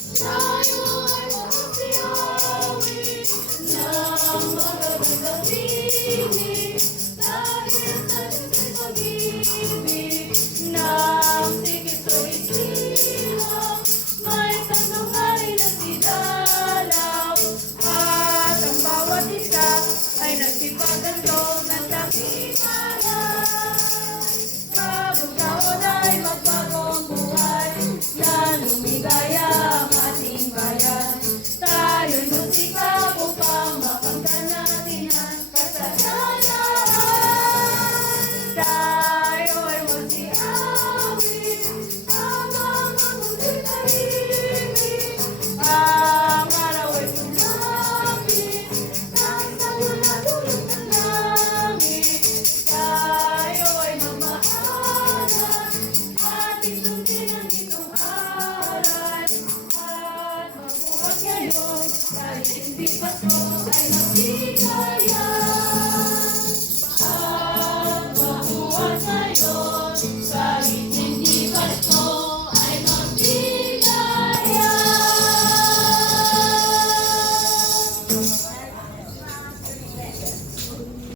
Tayo ay magsiyawi ng magandang pag-ibig dahil sa Diyos ay pag-ibig nagsikip sa isilang may sanduhay na sidalaw at ang bawat isa ay nagsipagandong ng dakilalan. Bagong taon ay magbagong buhay na lumigaya ang ating bayan. Tayo'y musika upang mapagdan natin ang kasaysayan. Tayo ay magsiawit habang ang mundo'y tahimik. Ang araw ay sumapit nasa mula dulot ng langit. Tayo ay mamahalan ating sundin ang itong aral at mabuhat ngayon kahit hindi Pasko ay magsigaya. At mabuhat ngayon kahit